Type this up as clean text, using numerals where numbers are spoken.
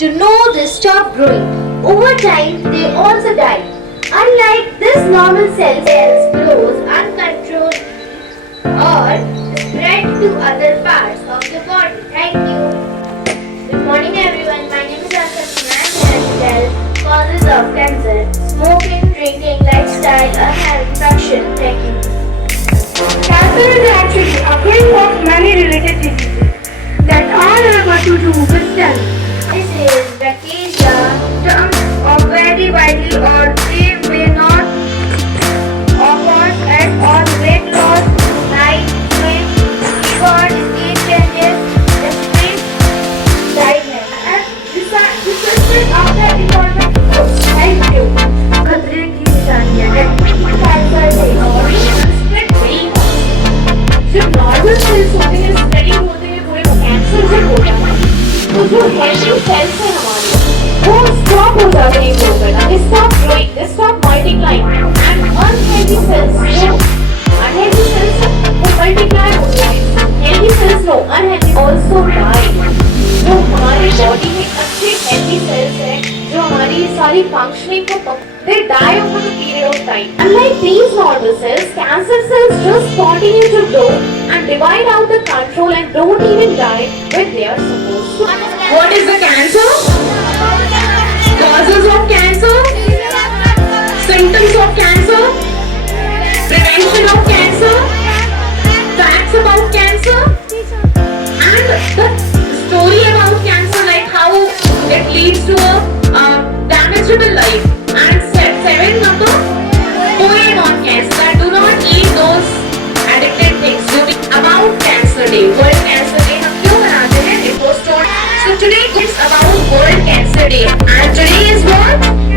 to know they stop growing. Over time, they also die. Unlike this normal cells grows uncontrolled or spread to other parts of the body. Thank you. Good morning everyone. My name is Pathshala Nxg. Causes of cancer: smoking, drinking, lifestyle, unhealthy function. Thank you. Cancer is actually a group of many related diseases that all have to do with cells. This is vaccination. Terms are very widely or they may not occur at all. Weight loss, night sweat, fever, skin changes, respiratory tiredness, and discussion after environment. Thank you. खतरे की निशानियां हैं। Cancer day और spread very fast. जब normal cells होते हैं spreading होते हैं पूरे कैंसर से होता है तो जो healthy cells हैं हमारे वो stop हो जाते हैं ग्रो करना. They stop growing, they stop multiplying, and unhealthy cells जो unhealthy cells हैं वो multiply होते हैं. Healthy cells no, unhealthy also die. जो हमारे body में अच्छे healthy cells हैं जो हमारी सारी functioning को they die over the period of time. Unlike these normal cells, cancer cells just continue to grow and divide out the control and don't even die when they are supposed to. What is the cancer? Causes of cancer? Symptoms of cancer? Prevention of cancer? Facts about cancer? And the story about cancer, like how it leads to a damageable life. And seven number poem on cancer, that do not eat those addictive things. About Cancer Day, World Cancer Day हम क्यों मनाते हैं? It was told. So today is about World Cancer Day, and today is what?